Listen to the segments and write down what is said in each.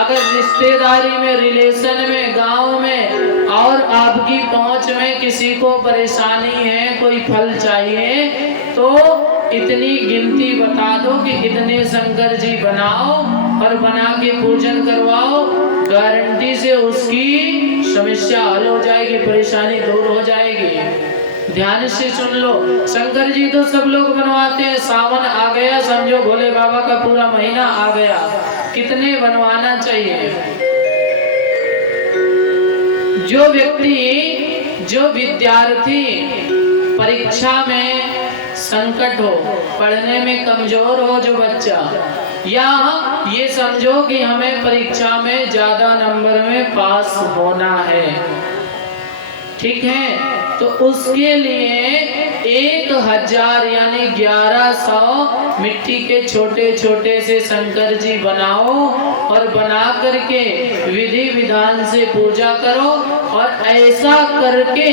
अगर रिश्तेदारी में, रिलेशन में, गांव में और आपकी पहुंच में किसी को परेशानी है, कोई फल चाहिए, तो इतनी गिनती बता दो कि इतने शंकर जी बनाओ और बना के पूजन करवाओ। गारंटी से उसकी समस्या हल हो जाएगी, परेशानी दूर हो जाएगी। ध्यान से सुन लो, शंकर जी तो सब लोग बनवाते हैं। सावन आ गया, समझो भोले बाबा का पूरा महीना आ गया, कितने बनवाना चाहिए। जो व्यक्ति, जो विद्यार्थी परीक्षा में संकट हो, पढ़ने में कमजोर हो, जो बच्चा, या ये समझो कि हमें परीक्षा में ज्यादा नंबर में पास होना है, ठीक है, तो उसके लिए 1000 यानी 1100 मिट्टी के छोटे छोटे से शंकर जी बनाओ और बना करके विधि विधान से पूजा करो। और ऐसा करके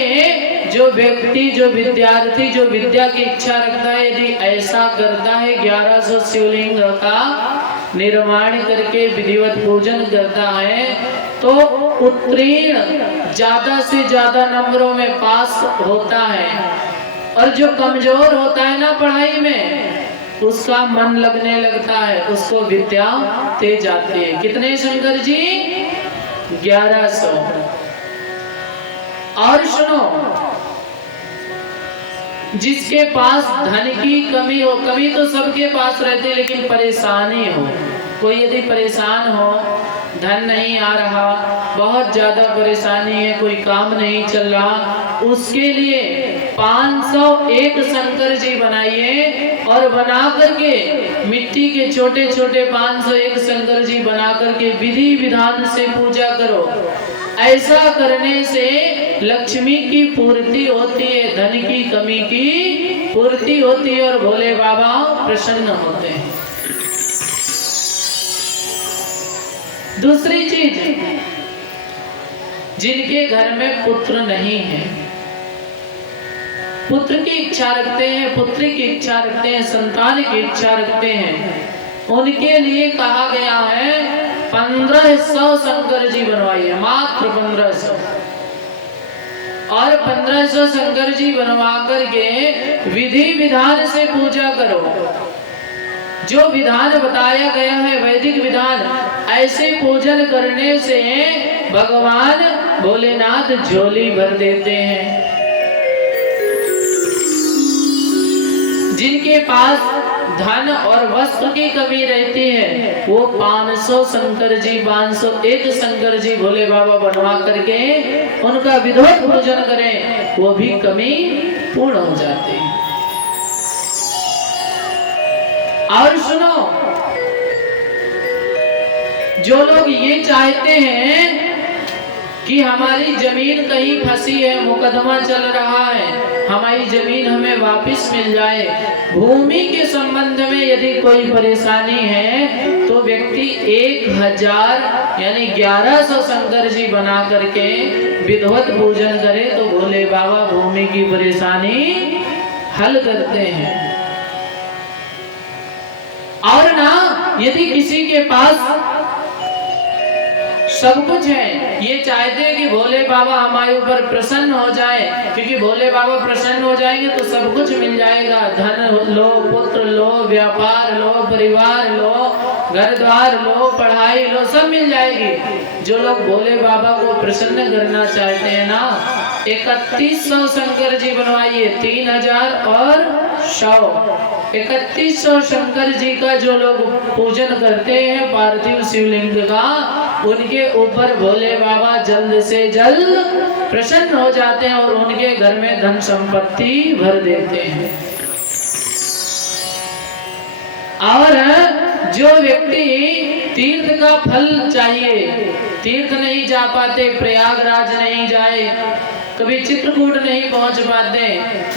जो व्यक्ति, जो विद्यार्थी, जो विद्या की इच्छा रखता है, यदि ऐसा करता है, 1100 शिवलिंग का निर्माण करके विधिवत पूजन करता है, तो उत्तीर्ण ज्यादा से ज्यादा नंबरों में पास होता है। और जो कमजोर होता है ना पढ़ाई में, उसका मन लगने लगता है, उसको विद्या तेज आती है। कितने शंकर जी? 1100। और सुनो, जिसके पास धन की कमी हो, कमी तो सबके पास रहती है, लेकिन परेशानी हो, कोई यदि परेशान हो, धन नहीं आ रहा, बहुत ज्यादा परेशानी है, कोई काम नहीं चल रहा, उसके लिए 501 शंकर जी बनाइए और बना करके मिट्टी के छोटे छोटे 501 शंकर जी बना करके विधि विधान से पूजा करो। ऐसा करने से लक्ष्मी की पूर्ति होती है, धन की कमी की पूर्ति होती है और भोले बाबा प्रसन्न होते हैं। दूसरी चीज, जिनके घर में पुत्र नहीं है, पुत्र की इच्छा रखते हैं, पुत्री की इच्छा रखते हैं, संतान की इच्छा रखते हैं, उनके लिए कहा गया है 1500 शंकर जी बनवाइए, मात्र 1500। और 1500 शंकर जी बनवा करके विधि विधान से पूजा करो। जो विधान बताया गया है, वैदिक विधान, ऐसे पूजन करने से भगवान भोलेनाथ झोली भर देते हैं। जिनके पास धन और वस्त्र की कमी रहती है, वो 500 शंकर जी, 501 शंकर जी भोले बाबा बनवा करके उनका विधिवत पूजन करें, वो भी कमी पूर्ण हो जाती है। और सुनो, जो लोग ये चाहते हैं कि हमारी जमीन कहीं फंसी है, मुकदमा चल रहा है, हमारी जमीन हमें वापस मिल जाए, भूमि के संबंध में यदि कोई परेशानी है, तो व्यक्ति 1000 यानी 1100 शंकर जी बना करके विधिवत पूजन करे, तो भोले बाबा भूमि की परेशानी हल करते हैं। और ना, यदि किसी के पास सब कुछ है, ये चाहते हैं कि भोले बाबा हमारे ऊपर प्रसन्न हो जाए, क्योंकि भोले बाबा प्रसन्न हो जाएंगे तो सब कुछ मिल जाएगा, धन लो, पुत्र लो, व्यापार लो, परिवार लो, घर द्वार लो, पढ़ाई लो, सब मिल जाएगी। जो लोग भोले बाबा को प्रसन्न करना चाहते हैं ना, 3100 शंकर जी बनवाइए, 3000 और 100, 3100 शंकर जी का जो लोग पूजन करते हैं पार्थिव शिवलिंग का, उनके ऊपर भोले बाबा जल्द से जल्द प्रसन्न हो जाते हैं और उनके घर में धन संपत्ति भर देते हैं। और जो व्यक्ति तीर्थ का फल चाहिए, तीर्थ नहीं जा पाते, प्रयागराज नहीं जाए, कभी चित्रकूट नहीं पहुंच पाते,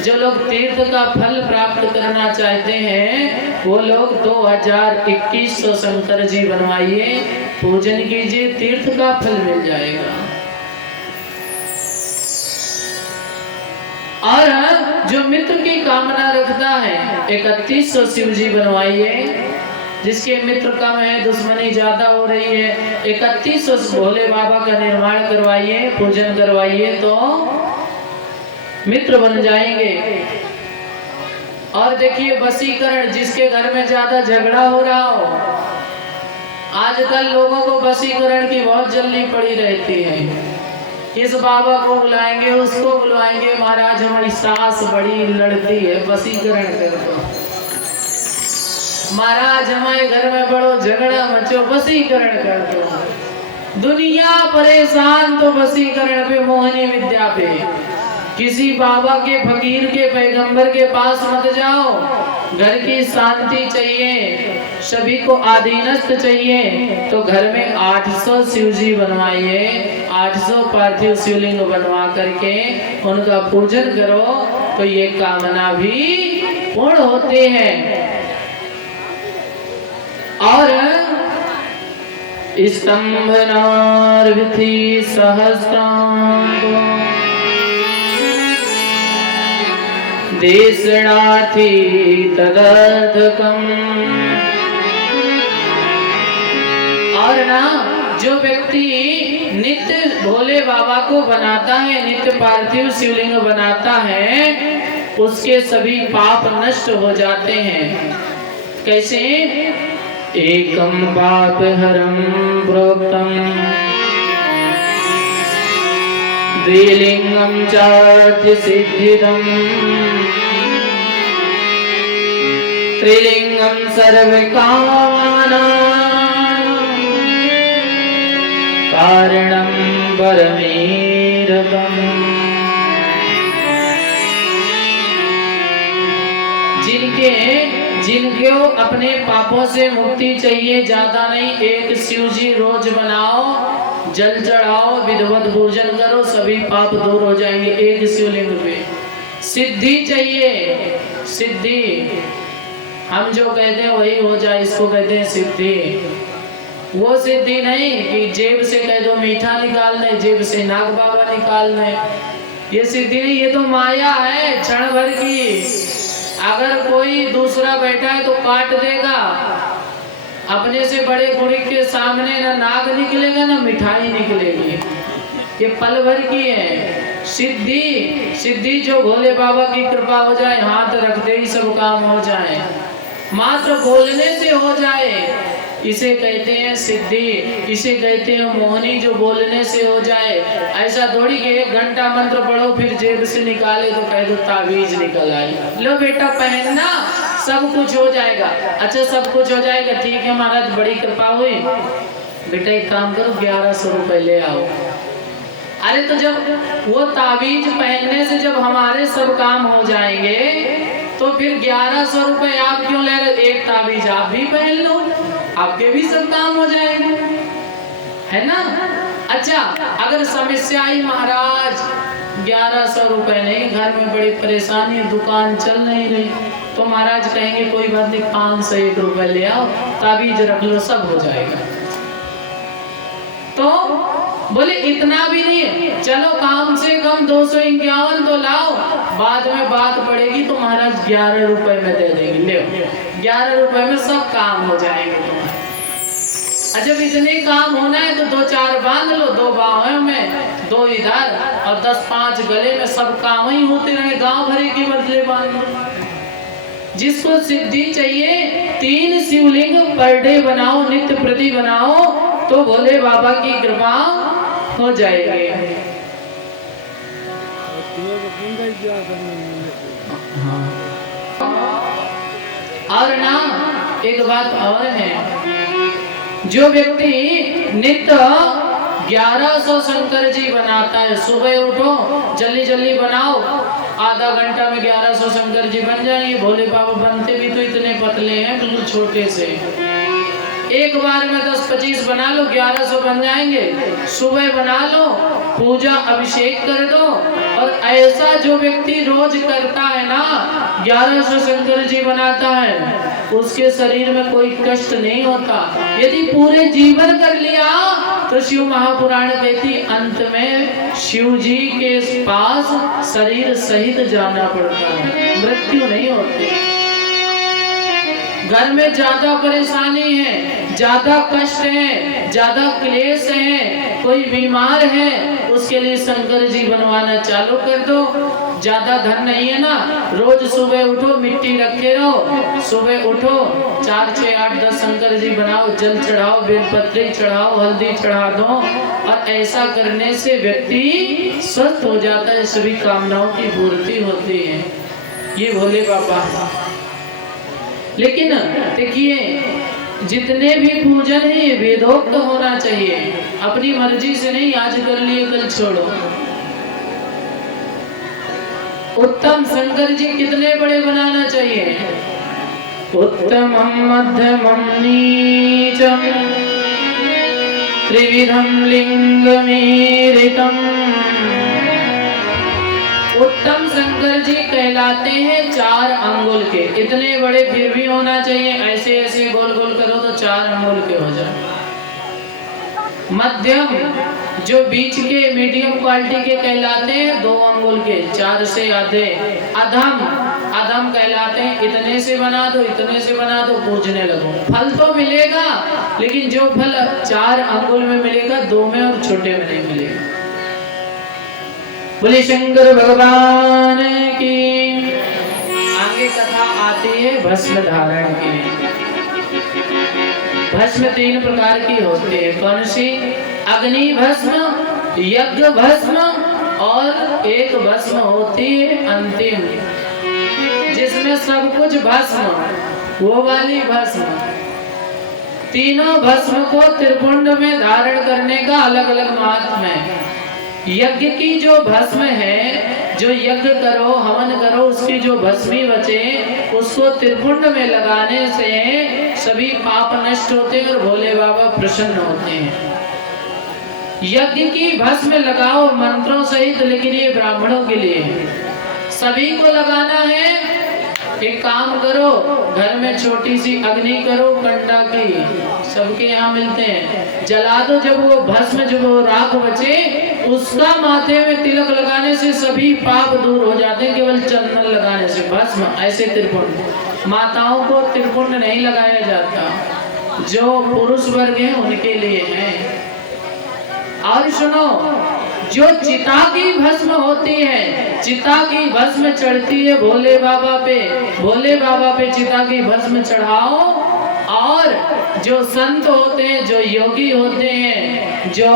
जो लोग तीर्थ का फल प्राप्त करना चाहते हैं, वो लोग 2100 शंकर जी बनवाइए, पूजन कीजिए, तीर्थ का फल मिल जाएगा। और जो मित्र की कामना रखता है, 3100 शिव जी बनवाइए, जिसके मित्र कम है, दुश्मनी ज्यादा हो रही है, 31 उस भोले बाबा का निर्माण करवाइए, पूजन करवाइए तो मित्र बन जाएंगे। और देखिए वशीकरण, जिसके घर में ज्यादा झगड़ा हो रहा हो, आजकल लोगों को वशीकरण की बहुत जल्दी पड़ी रहती है। इस बाबा को बुलाएंगे, उसको बुलाएंगे, महाराज हमारी सास बड़ी लड़ती है, वशीकरण कर दो। महाराज हमारे घर में बड़ो झगड़ा मचो, वशीकरण कर दो। दुनिया परेशान तो वशीकरण पे, मोहनी विद्या पे। किसी बाबा के, फकीर के, पैगंबर के पास मत जाओ। घर की शांति चाहिए, सभी को आधीनस्थ चाहिए, तो घर में 800 शिवजी बनवाइए, 800 पार्थिव शिवलिंग बनवा करके उनका पूजन करो, तो ये कामना भी पूर्ण होते हैं। और स्तंभनार्विधि सहस्रांगो देशनार्थी तदर्थकम्। और ना जो व्यक्ति नित्य भोले बाबा को बनाता है, नित्य पार्थिव शिवलिंग बनाता है, उसके सभी पाप नष्ट हो जाते हैं। कैसे? एकम पाप हरम प्रोक्तम द्विलिंगम चार्थ सिद्धिदम त्रिलिंगम सर्वकामानां कारणम परमेरतम। जिनको अपने पापों से मुक्ति चाहिए, ज्यादा नहीं, एक शिवजी रोज बनाओ, जल चढ़ाओ, विधिवत पूजन करो, सभी पाप दूर हो जाएंगे एक शिवलिंग पे। सिद्धि चाहिए, सिद्धि, हम जो कहते हैं वही हो जाए, इसको कहते हैं सिद्धि। वो सिद्धि नहीं कि जेब से कह दो मीठा निकालने, जेब से नाग बाबा निकालने, ये सिद्धि नहीं, ये तो माया है क्षण भर की। अगर कोई दूसरा बैठा है तो काट देगा, अपने से बड़े गुड़ी के सामने ना नाग निकलेगा ना मिठाई निकलेगी, ये पल भर की है। सिद्धि, सिद्धि जो भोले बाबा की कृपा हो जाए, हाथ रखते ही सब काम हो जाए, मात्र बोलने से हो जाए, इसे कहते हैं सिद्धि, इसे कहते हैं मोहनी, जो बोलने से हो जाए। ऐसा थोड़ी कि 1 घंटा मंत्र पढ़ो फिर जेब से निकाले तो कह दो ताबीज निकल आई, लो बेटा पहनना, सब कुछ हो जाएगा। अच्छा सब कुछ हो जाएगा, ठीक है महाराज बड़ी कृपा हुई, बेटा एक काम करो 1100 रुपए ले आओ। अरे तो जब वो ताबीज पहनने से जब हमारे सब काम हो जाएंगे तो फिर 1100 रुपए आप क्यों ले रहे? एक ताबीज आप भी पहन लो, आपके भी सब काम हो जाएंगे, है ना? अच्छा अगर समस्या आई महाराज 1100 रुपए नहीं, घर में बड़ी परेशानी है, दुकान चल नहीं रही, तो महाराज कहेंगे कोई बात नहीं 501 रुपए ले आओ, ताबीज रख लो, सब हो जाएगा। तो बोले इतना भी नहीं है, चलो कम से कम 251 तो लाओ, बाद में बात पड़ेगी तो महाराज 11 रुपए में दे देंगे, ले 11 रुपए में सब काम हो जाएंगे तुम्हारे। जब इतने काम होना है तो 2-4 बांध लो, 2 बाहों में, 2 इधर और 10-5 गले में, सब काम ही होते रहे, गांव भरे के बदले बांध लो। जिसको सिद्धि चाहिए 3 शिवलिंग पर डे बनाओ, नित्य प्रति बनाओ, तो भोले बाबा की कृपा हो जाएगी। और ना एक बात और है, जो व्यक्ति नित्य 1100 शंकर जी बनाता है, सुबह उठो जल्दी जल्दी बनाओ, आधा घंटा में 1100 शंकर जी बन जाएंगे। भोले बाबा बनते भी तो इतने पतले हैं, बिल्कुल छोटे से, एक बार में 10-25 बना लो, 1100 बन जाएंगे। सुबह बना लो, पूजा अभिषेक कर दो, और ऐसा जो व्यक्ति रोज करता है ना, 1100 शंकर जी बनाता है, उसके शरीर में कोई कष्ट नहीं होता। यदि पूरे जीवन कर लिया तो शिव महापुराण कहती अंत में शिव जी के पास शरीर सहित जाना पड़ता है, मृत्यु नहीं होती। घर में ज्यादा परेशानी है, ज्यादा कष्ट है, ज्यादा क्लेश है, कोई बीमार है, उसके लिए शंकर जी बनवाना चालू कर दो। ज्यादा धन नहीं है ना, रोज सुबह उठो, मिट्टी रखे रहो, सुबह उठो 4, 6, 8, 10 शंकर जी बनाओ, जल चढ़ाओ, बेलपत्री चढ़ाओ, हल्दी चढ़ा दो, और ऐसा करने से व्यक्ति स्वस्थ हो जाता है, सभी कामनाओं की पूर्ति होती है। ये भोले बाबा। लेकिन देखिए, जितने भी पूजन है ये वेदोक्त होना चाहिए, अपनी मर्जी से नहीं, आज कर लिए कल छोड़ो। उत्तम शंकर जी कितने बड़े बनाना चाहिए? उत्तमं मध्यमं नीचम त्रिविधं लिंगमीरितम। उत्तम शंकर जी कहलाते हैं 4 अंगुल के। इतने बड़े फिर भी होना चाहिए, ऐसे ऐसे गोल गोल करो तो 4 अंगुल के हो जाए। मध्यम जो बीच के मीडियम क्वालिटी के कहलाते हैं 2 अंगुल के, 4 से आधे। अधम अधम कहलाते हैं इतने से बना दो, इतने से बना दो, पूजने लगो। फल तो मिलेगा, लेकिन जो फल 4 अंगुल में मिलेगा 2 में और छोटे में नहीं मिलेगा। बोले शंकर भगवान की। आगे कथा आती है भस्म धारण की। भस्म 3 प्रकार की होती है। कौन सी? अग्नि भस्म, यज्ञ भस्म, और एक भस्म होती है अंतिम, जिसमें सब कुछ भस्म, वो वाली भस्म। तीनों भस्म को त्रिपुंड में धारण करने का अलग अलग महात्म्य है। यज्ञ की जो भस्म है, जो यज्ञ करो, हवन करो, उसकी जो भस्मी बचे, उसको त्रिपुंड में लगाने से सभी पाप नष्ट होते हैं और भोले बाबा प्रसन्न होते हैं। यज्ञ की भस्म लगाओ मंत्रों सहित, लेकिन ये ब्राह्मणों के लिए है, सभी को लगाना है। एक काम करो, घर में छोटी सी अग्नि करो कंडा की, सबके यहाँ मिलते हैं, जला दो। जब वो भस्म, जब वो राख बचे, उसका माथे में तिलक लगाने से सभी पाप दूर हो जाते हैं, केवल चंदन लगाने से। भस्म ऐसे त्रिपुंड, माताओं को त्रिपुंड नहीं लगाया जाता, जो पुरुष वर्ग है उनके लिए है। और सुनो, जो चिता की भस्म होती है, चिता की भस्म चढ़ती है भोले बाबा पे, भोले बाबा पे चिता की भस्म चढ़ाओ। और जो संत होते हैं, जो योगी होते हैं, जो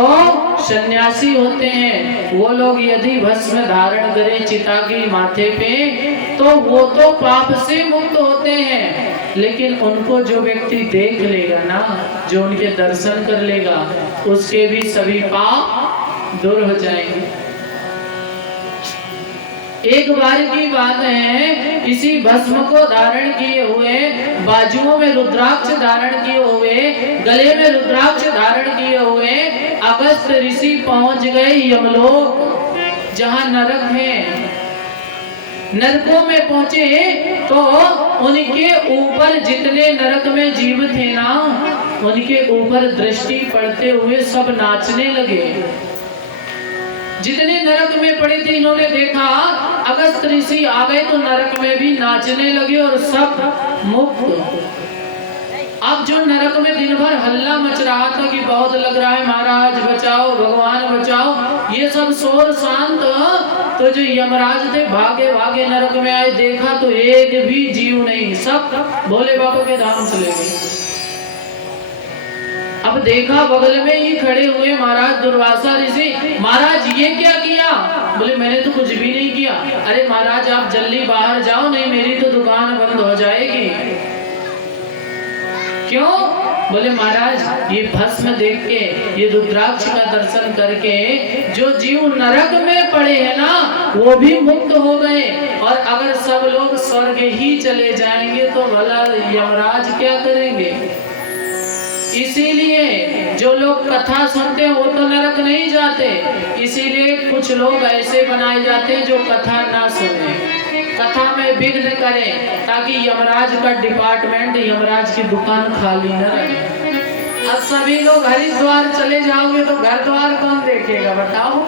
सन्यासी होते हैं, वो लोग यदि भस्म धारण करें चिता की माथे पे, तो वो तो पाप से मुक्त होते हैं। लेकिन उनको जो व्यक्ति देख लेगा ना, जो उनके दर्शन कर लेगा, उसके भी सभी पाप दूर हो जाएंगे। एक बार की बात है, इसी भस्म को धारण किए हुए, बाजुओं में रुद्राक्ष धारण किए हुए, गले में रुद्राक्ष धारण किए हुए अगस्त ऋषि पहुंच गए यमलोक, जहां नरक है। नरकों में पहुंचे तो उनके ऊपर जितने नरक में जीव थे ना, उनके ऊपर दृष्टि पड़ते हुए सब नाचने लगे। जितने नरक में पड़े थे, इन्होंने देखा अगस्त ऋषि आ गए तो नरक में भी नाचने लगे और सब मुक्त। अब जो नरक में दिन भर हल्ला मच रहा था कि बहुत लग रहा है, महाराज बचाओ, भगवान बचाओ, ये सब शोर शांत, तो जो यमराज थे भागे भागे नरक में आए, देखा तो एक भी जीव नहीं, सब भोले बाबा के धाम चले गए। अब देखा बगल में ही खड़े हुए महाराज दुर्वासा ऋषि, महाराज ये क्या किया? बोले मैंने तो कुछ भी नहीं किया। अरे महाराज आप जल्दी बाहर जाओ, नहीं मेरी तो दुकान बंद हो जाएगी। क्यों? बोले महाराज ये भस्म देख के, ये रुद्राक्ष का दर्शन करके जो जीव नरक में पड़े हैं ना, वो भी मुक्त हो गए। और अगर सब लोग स्वर्ग ही चले जाएंगे तो भला यमराज क्या करेंगे? इसीलिए जो लोग कथा सुनते हैं वो तो नरक नहीं जाते। इसीलिए कुछ लोग ऐसे बनाए जाते हैं जो कथा ना सुने, कथा में विघ्न करें, ताकि यमराज का डिपार्टमेंट, यमराज की दुकान खाली न रहे। अब सभी लोग हरिद्वार चले जाओगे तो घर द्वार कौन देखेगा बताओ?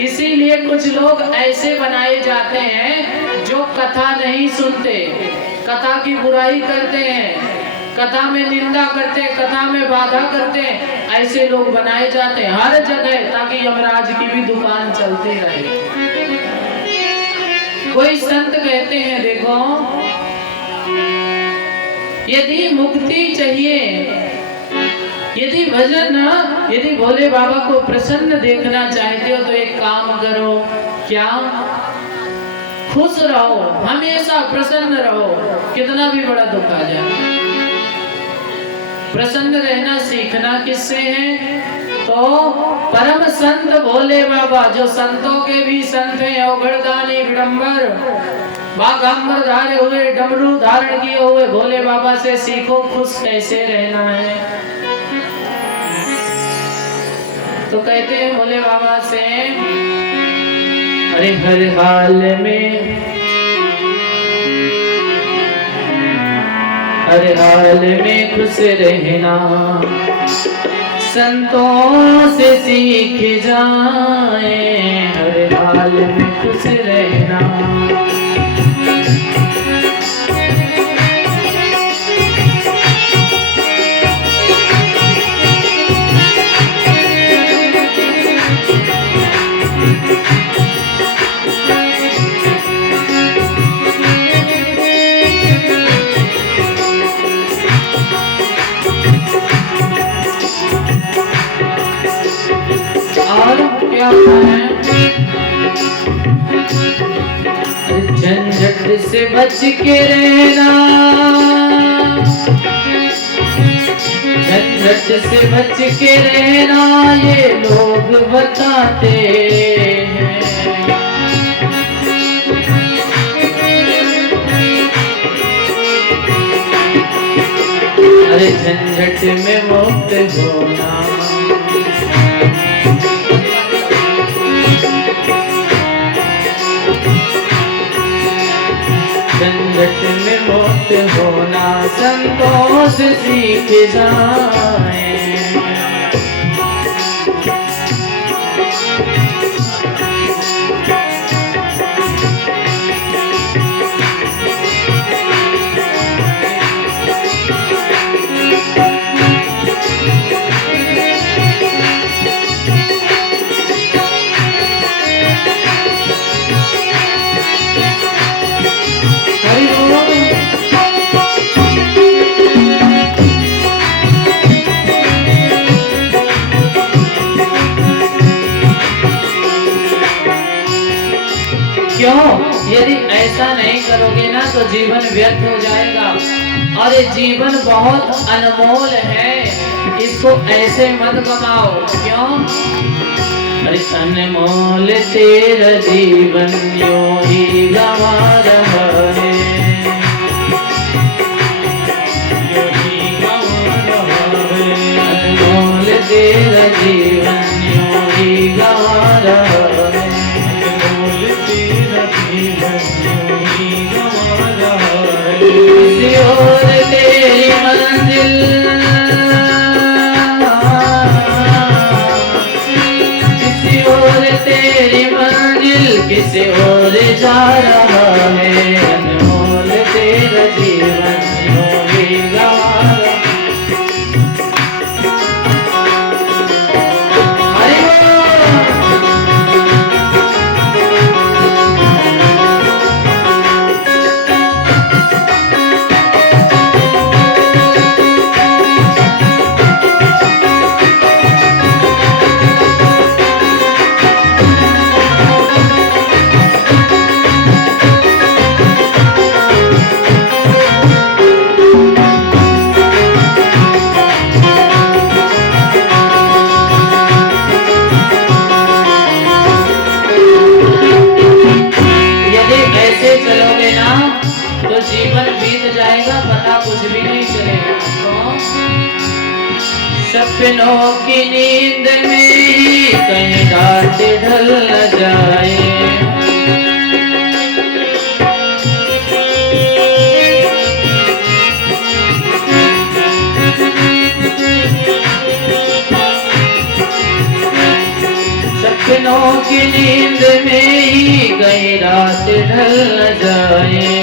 इसीलिए कुछ लोग ऐसे बनाए जाते हैं जो कथा नहीं सुनते, कथा की बुराई करते हैं, कथा में निंदा करते हैं, कथा में बाधा करते हैं, ऐसे लोग बनाए जाते हैं हर जगह, ताकि यमराज की भी दुकान चलती रहे। कोई संत कहते हैं, देखो यदि मुक्ति चाहिए, यदि भजन, यदि भोले बाबा को प्रसन्न देखना चाहते हो तो एक काम करो, क्या? खुश रहो, हमेशा प्रसन्न रहो, कितना भी बड़ा दुख आ जाए। प्रसन्न रहना सीखना किससे है? तो परम संत भोले बाबा, जो संतों के भी संत हैं, अवघड़दानी विडंबर बाघंबर धारे हुए, डमरू धारण किए हुए भोले बाबा से सीखो खुश कैसे रहना है। तो कहते हैं भोले बाबा से, अरे हर हाल में, हर हाल में खुश रहना संतों से सीख जाए, हर हाल में खुश रहना। झंझट से बच के रहना, झंझट से बच के रहना, ये लोग बताते हैं। अरे झंझट में मुक्त होना, झंझट में मुक्त होना संतों से सीख जाए। यदि ऐसा नहीं करोगे ना तो जीवन व्यर्थ हो जाएगा, और ये जीवन बहुत अनमोल है, इसको ऐसे मत गवाओ। क्यों? अरे अनमोल तेरा जीवन यूं ही गवा रहा है, यूं ही गवा रहा है। अनमोल तेरा जीवन यूं ही गवा रहा है, अनमोल तेरा जीवन यूं ही गवा रहा है। किसी और तेरी मंजिल, किसी और तेरी मंजिल, किसी और जा रहा है। अनमोल तेरा जीवन यूं ही गवा रहा है। चलोगे ना तो जीवन बीत जाएगा, पता कुछ भी नहीं चलेगा। तो सपनों की नींद में ही कहीं रात ढल न जाए, सपनों की नींद में ही कहीं रात ढल न जाए।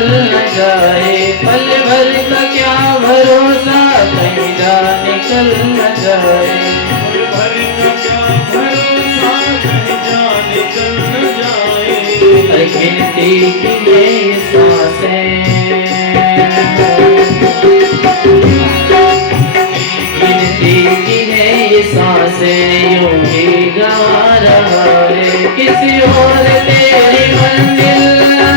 निकल न जाए, पल भर का क्या भरोसा कहीं जा निकल न जाए, पल भर का क्या भरोसा कहीं जा निकल न जाए। गिनती की ये सांसें, गिनती की है ये सांसें, यूं ही गवा रहा है किसी और तेरी मंजिल है,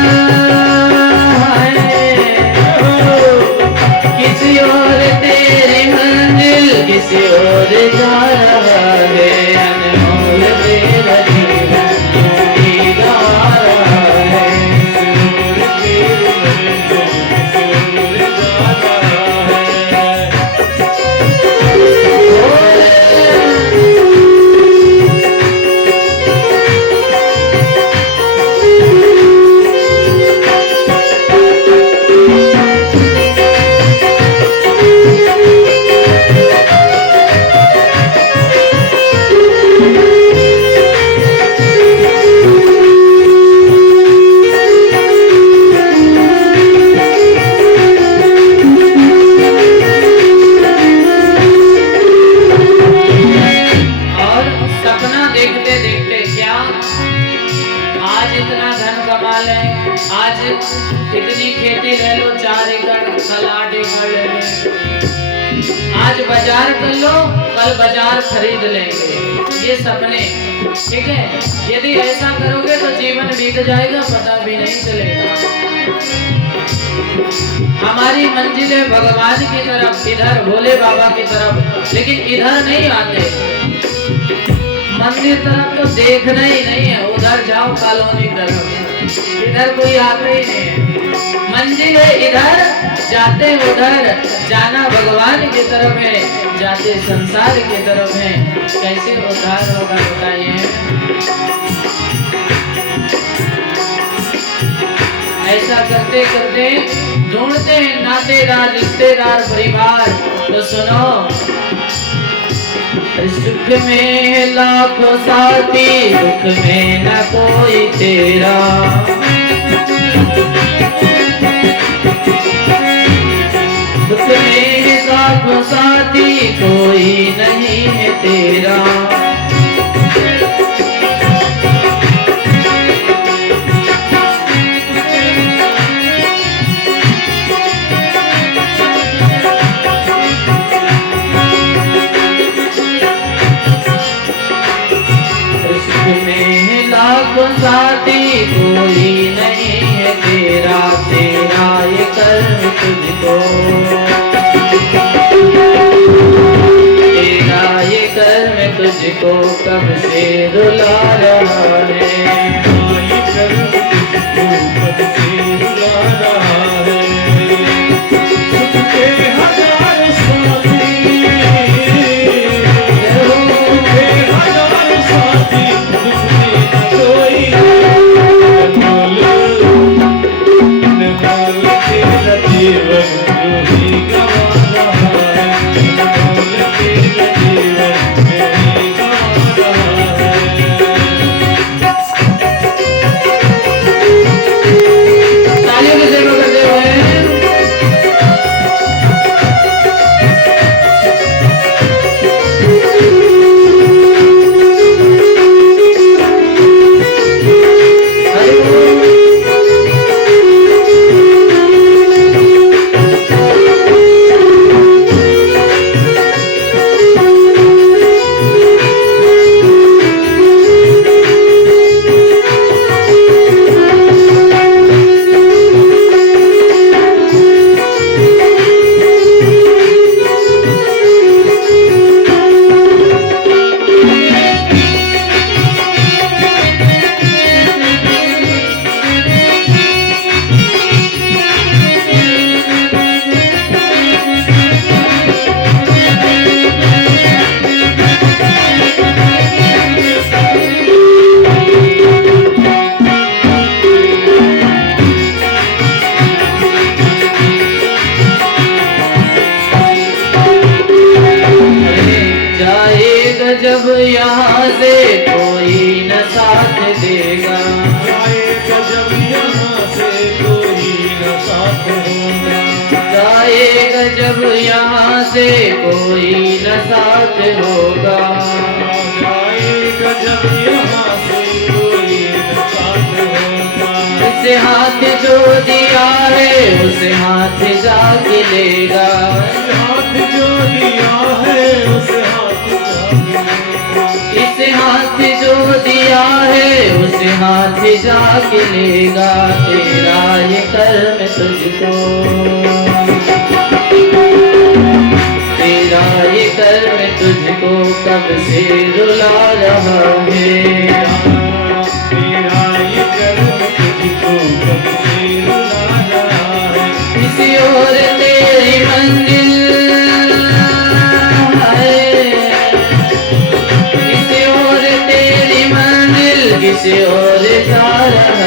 किसी और तेरी मंजिल, किसी और जा रहा है, अनमोल तेरा जीवन यूं ही गवा रहा है। आज इतनी खेती ले लो, 4 एकड़, कल 8 एकड़ ले लो, आज बाजार कर लो, कल बाजार खरीद लेंगे, ये सपने, ठीक है। यदि ऐसा करोगे तो जीवन बीत जाएगा, पता भी नहीं चलेगा। हमारी मंजिल है भगवान की तरफ, इधर भोले बाबा की तरफ, लेकिन इधर नहीं आते, मंदिर तरफ तो देखना ही नहीं है, उधर जाओ कॉलोनी तरफ, इधर कोई आता ही नहीं है। मंजिल है इधर, जाते उधर, जाना भगवान की तरफ है, जाते संसार की तरफ है, कैसे उद्धार होगा बताइए। ऐसा करते करते ढूंढते हैं नातेदार, रिश्तेदार, परिवार, तो सुनो, सुख में लाखों साथी, दुख में न कोई तेरा, दुख में लाखों साथी, कोई नहीं है तेरा, साथी कोई नहीं है तेरा, तेरा ये कर्म तुझको, तेरा ये कर्म तुझको कब से रुला रहा है, ये कर्म तुझको कब से रुला रहा है। सुख के हजार साथी, सुख के हजार साथी, दुख में न कोई, तेरा जीवन यूं ही गवा रहा है, तेरा जीवन यूं ही गवा रहा है। जब यहाँ से कोई न साथ होगा, जाएगा जब यहाँ से कोई न साथ होगा। उसे हाथ जो दिया है उसे हाथ जाके लेगा, हाथ जो दिया है उसे हाथ जाके लेगा। इसे हाथ जो दिया है उसे हाथ जाके लेगा। तेरा ये कर्म तुझको, तेरा ये कर्म तुझको कब से रुला रहा है, तेरा ये कर्म तुझको कब से रुला रहा है। किसी और तेरी मंजिल है, किसी और तेरी मंजिल किसी और जा रहा